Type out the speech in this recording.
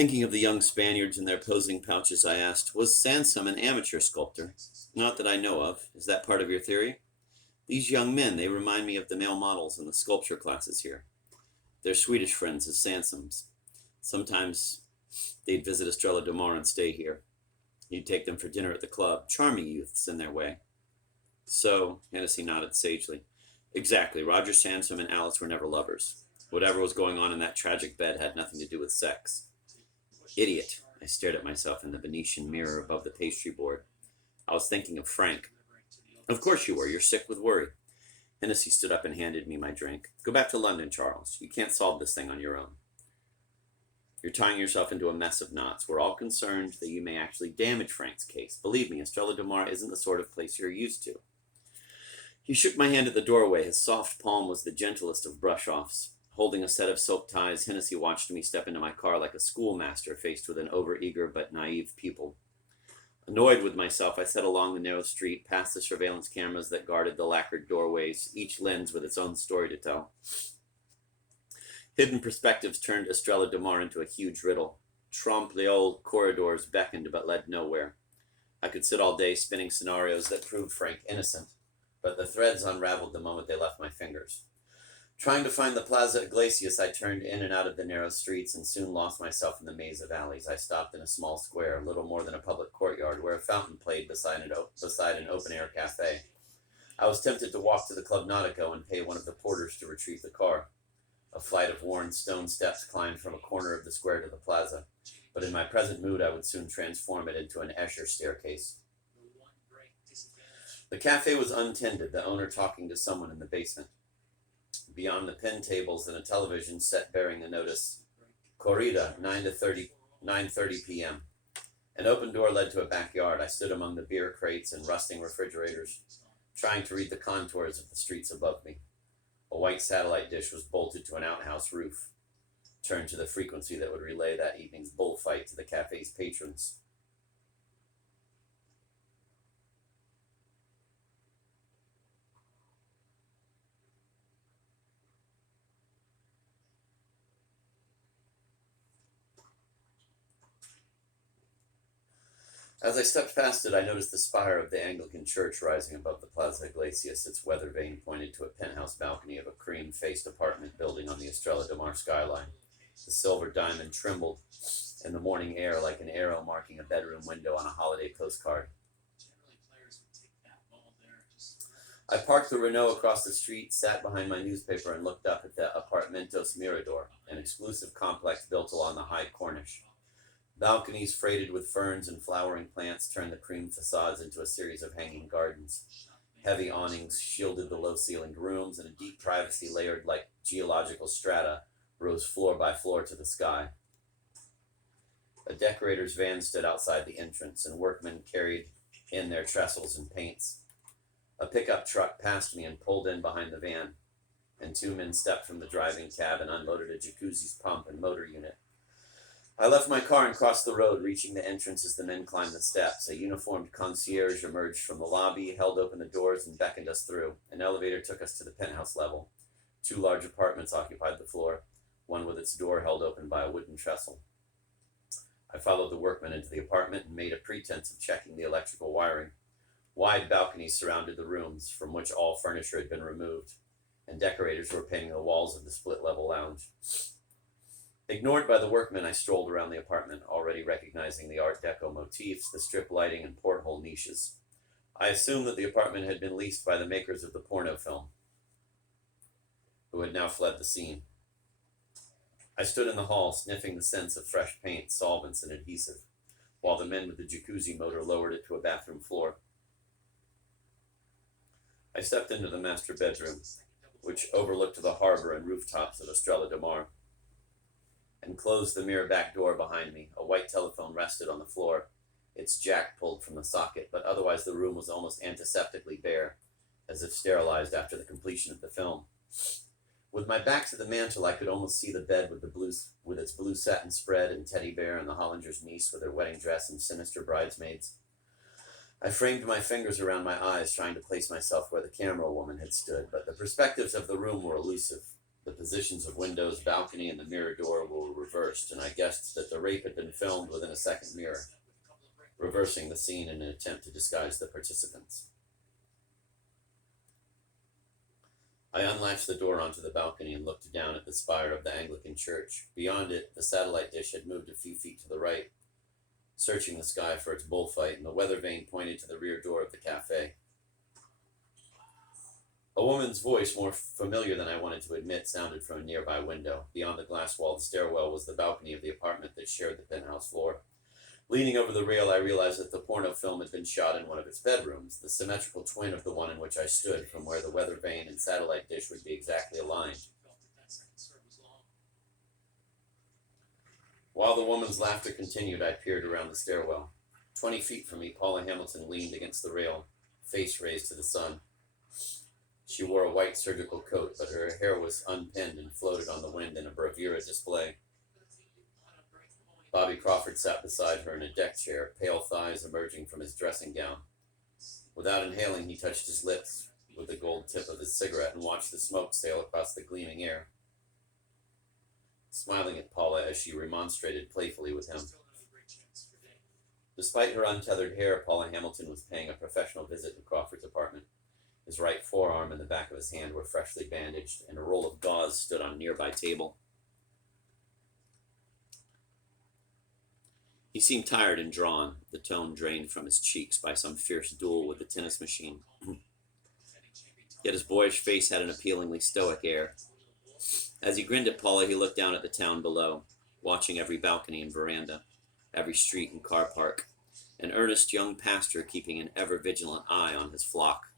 Thinking of the young Spaniards in their posing pouches, I asked, was Sansom an amateur sculptor? Not that I know of. Is that part of your theory? These young men, they remind me of the male models in the sculpture classes here. They're Swedish friends of Sansom's. Sometimes they'd visit Estrella de Mar and stay here. He'd take them for dinner at the club. Charming youths in their way. So, Hennessy nodded sagely. Exactly. Roger Sansom and Alice were never lovers. Whatever was going on in that tragic bed had nothing to do with sex. Idiot. I stared at myself in the Venetian mirror above the pastry board. I was thinking of Frank. Of course you were. You're sick with worry. Hennessy stood up and handed me my drink. Go back to London, Charles. You can't solve this thing on your own. You're tying yourself into a mess of knots. We're all concerned that you may actually damage Frank's case. Believe me, Estrella de Mar isn't the sort of place you're used to. He shook my hand at the doorway. His soft palm was the gentlest of brush-offs. Holding a set of silk ties, Hennessy watched me step into my car like a schoolmaster faced with an overeager but naive pupil. Annoyed with myself, I set along the narrow street, past the surveillance cameras that guarded the lacquered doorways, each lens with its own story to tell. Hidden perspectives turned Estrella de Mar into a huge riddle. Trompe l'oeil corridors beckoned but led nowhere. I could sit all day spinning scenarios that proved Frank innocent, but the threads unraveled the moment they left my fingers. Trying to find the Plaza Iglesias, I turned in and out of the narrow streets and soon lost myself in the maze of alleys. I stopped in a small square, little more than a public courtyard, where a fountain played beside an open-air cafe. I was tempted to walk to the Club Nautico and pay one of the porters to retrieve the car. A flight of worn stone steps climbed from a corner of the square to the plaza, but in my present mood I would soon transform it into an Escher staircase. The cafe was untended, the owner talking to someone in the basement. Beyond the pin tables and a television set bearing the notice, Corrida, 9:30 p.m. An open door led to a backyard. I stood among the beer crates and rusting refrigerators, trying to read the contours of the streets above me. A white satellite dish was bolted to an outhouse roof, turned to the frequency that would relay that evening's bullfight to the cafe's patrons. As I stepped past it, I noticed the spire of the Anglican church rising above the Plaza Iglesias. Its weather vane pointed to a penthouse balcony of a cream-faced apartment building on the Estrella de Mar skyline. The silver diamond trembled in the morning air like an arrow marking a bedroom window on a holiday postcard. I parked the Renault across the street, sat behind my newspaper, and looked up at the Apartamentos Mirador, an exclusive complex built along the high Corniche. Balconies freighted with ferns and flowering plants turned the cream facades into a series of hanging gardens. Heavy awnings shielded the low-ceilinged rooms, and a deep privacy layered like geological strata rose floor by floor to the sky. A decorator's van stood outside the entrance, and workmen carried in their trestles and paints. A pickup truck passed me and pulled in behind the van, and two men stepped from the driving cab and unloaded a jacuzzi's pump and motor unit. I left my car and crossed the road, reaching the entrance as the men climbed the steps. A uniformed concierge emerged from the lobby, held open the doors, and beckoned us through. An elevator took us to the penthouse level. Two large apartments occupied the floor, one with its door held open by a wooden trestle. I followed the workmen into the apartment and made a pretense of checking the electrical wiring. Wide balconies surrounded the rooms, from which all furniture had been removed, and decorators were painting the walls of the split-level lounge. Ignored by the workmen, I strolled around the apartment, already recognizing the Art Deco motifs, the strip lighting, and porthole niches. I assumed that the apartment had been leased by the makers of the porno film, who had now fled the scene. I stood in the hall, sniffing the scents of fresh paint, solvents, and adhesive, while the men with the jacuzzi motor lowered it to a bathroom floor. I stepped into the master bedroom, which overlooked the harbor and rooftops of Estrella de Mar, and closed the mirror back door behind me. A white telephone rested on the floor, its jack pulled from the socket, but otherwise the room was almost antiseptically bare, as if sterilized after the completion of the film. With my back to the mantel, I could almost see the bed with its blue satin spread and teddy bear and the Hollinger's niece with her wedding dress and sinister bridesmaids. I framed my fingers around my eyes, trying to place myself where the camera woman had stood, but the perspectives of the room were elusive. The positions of windows, balcony, and the mirror door were reversed, and I guessed that the rape had been filmed within a second mirror, reversing the scene in an attempt to disguise the participants. I unlatched the door onto the balcony and looked down at the spire of the Anglican church. Beyond it, the satellite dish had moved a few feet to the right, searching the sky for its bullfight, and the weather vane pointed to the rear door of the cafe. A woman's voice, more familiar than I wanted to admit, sounded from a nearby window. Beyond the glass-walled stairwell was the balcony of the apartment that shared the penthouse floor. Leaning over the rail, I realized that the porno film had been shot in one of its bedrooms, the symmetrical twin of the one in which I stood, from where the weather vane and satellite dish would be exactly aligned. While the woman's laughter continued, I peered around the stairwell. 20 feet from me, Paula Hamilton leaned against the rail, face raised to the sun. She wore a white surgical coat, but her hair was unpinned and floated on the wind in a bravura display. Bobby Crawford sat beside her in a deck chair, pale thighs emerging from his dressing gown. Without inhaling, he touched his lips with the gold tip of his cigarette and watched the smoke sail across the gleaming air, smiling at Paula as she remonstrated playfully with him. Despite her untethered hair, Paula Hamilton was paying a professional visit to Crawford's apartment. His right forearm and the back of his hand were freshly bandaged, and a roll of gauze stood on a nearby table. He seemed tired and drawn, the tone drained from his cheeks by some fierce duel with the tennis machine. Yet his boyish face had an appealingly stoic air. As he grinned at Paula, he looked down at the town below, watching every balcony and veranda, every street and car park, an earnest young pastor keeping an ever-vigilant eye on his flock.